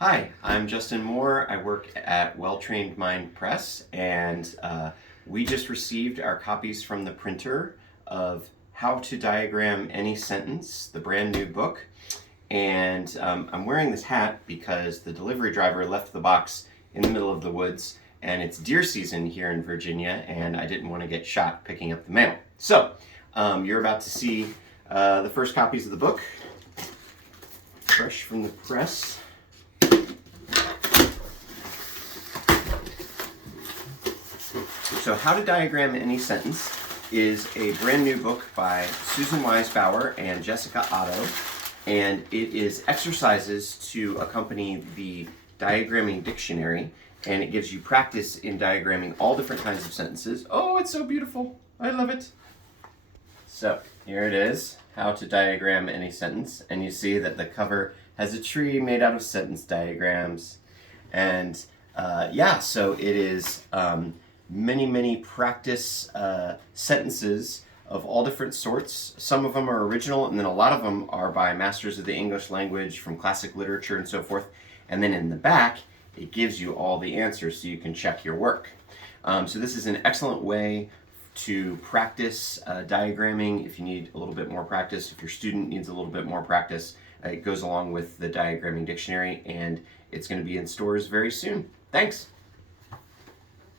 Hi, I'm Justin Moore. I work at Well-Trained Mind Press, and we just received our copies from the printer of How to Diagram Any Sentence, the brand new book. And I'm wearing this hat because the delivery driver left the box in the middle of the woods, and it's deer season here in Virginia, and I didn't want to get shot picking up the mail. So you're about to see the first copies of the book, fresh from the press. So How to Diagram Any Sentence is a brand new book by Susan Bauer and Jessica Otto, and it is exercises to accompany the diagramming dictionary, and it gives you practice in diagramming all different kinds of sentences. Oh, it's so beautiful. I love it. So here it is, How to Diagram Any Sentence, and you see that the cover has a tree made out of sentence diagrams, and so it is many practice sentences of all different sorts. Some of them are original, and then a lot of them are by masters of the English language from classic literature and so forth. And then in the back, it gives you all the answers so you can check your work. So this is an excellent way to practice diagramming if you need a little bit more practice. If your student needs a little bit more practice, it goes along with the diagramming dictionary, and it's going to be in stores very soon. Thanks.